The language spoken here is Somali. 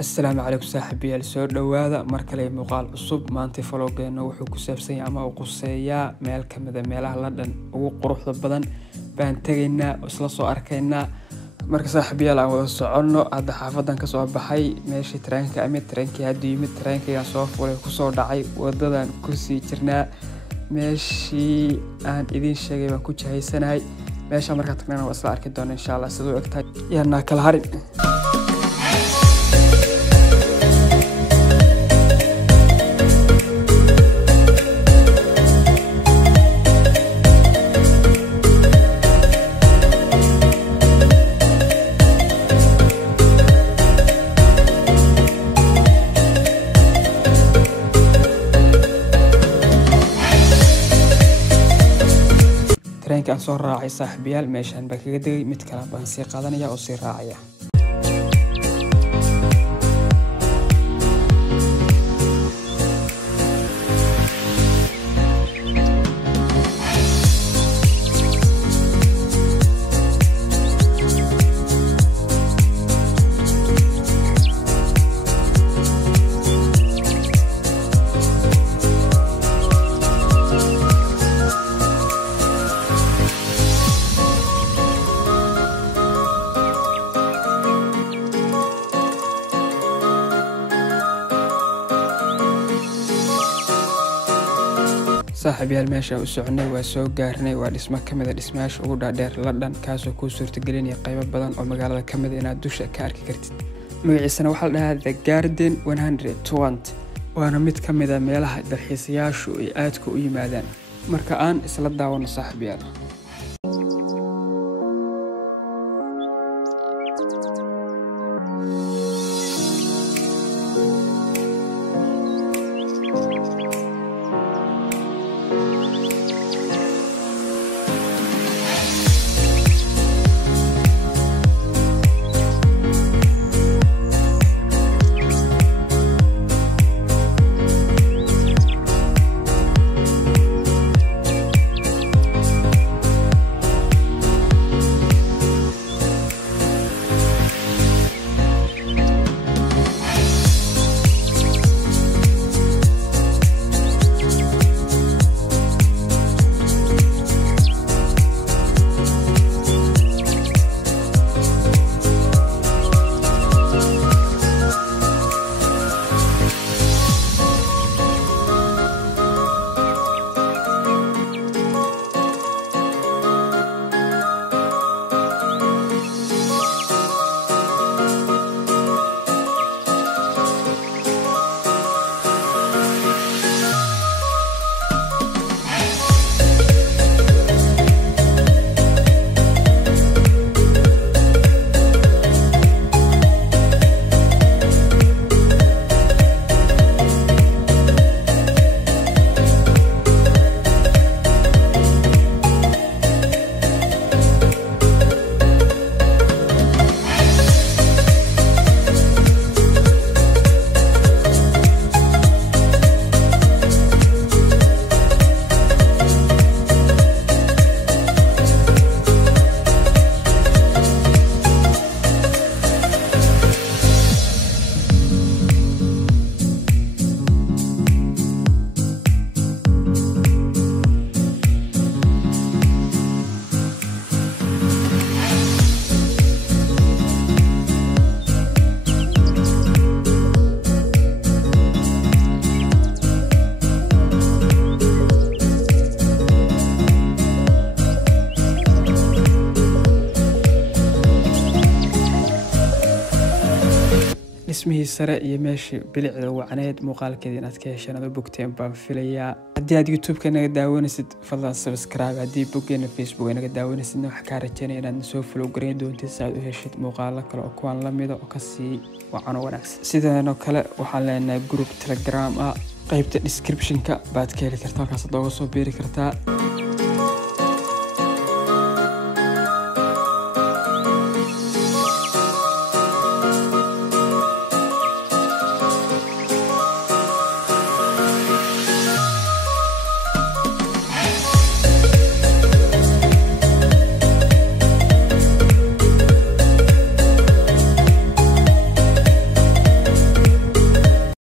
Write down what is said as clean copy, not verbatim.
السلام عليكم صاحبي السور دواada mar kale muuqaal cusub maanta vloggeena wuxuu ku saabsan yahay ama uu quseeyaa meel kamid ah meelaha London ugu quruxda badan baan tagaynaa isla soo arkaynaa marka saaxiibayaal aan wada soconno hadda xaafadan ka soo baxay meeshii tareenka ama tareenkii hadda yimid tareenkii soo fulay ku soo dhacay wadadan ku sii jirnaa meeshii aan idin sheegay baan ku jahaysanahay meesha marka tagnana waa isla arki doonaa insha Allah sidoo egtahay yana kala harin tareenka soo raacay saaxiibayaal meeshan baa kaga dagay mid kale baan sii qaadanaya oo sii raacaya saaxiibayaal meesha u soconay waa soo gaarnay waa dhismo kamid ah dhismayaasha ugu dhaadheer London kaasoo ku suurtagelinaya qaybo badan oo magaalada kamid ah inaad dusha ka arki kartid magaciisana waxa la dhahaa The Garden 120 waana mid kamid ah meelaha dalxiisayaashu ay aadka u yimaadaan marka aan isla daawano saaxiibayaal اسمه سراء يمشي بلعب وعناد مقال كذي نتكلم أنا بوكتين بفيليا هدي هاد يوتيوب كنا قداون سد فضلا سبسكرايب هدي بوكين فيسبوك أنا قداون سد نحكار تاني أنا نسوي لو جريد وانت تساعد هالشيء مقال كلا أكوان لميدا وكسي وعنو ونعكس سيدا أنا كلا وحلنا جروب تليجرام قيبت الديسكريبشن كا بعد كده كرتا كاس ضوء صوبيري كرتا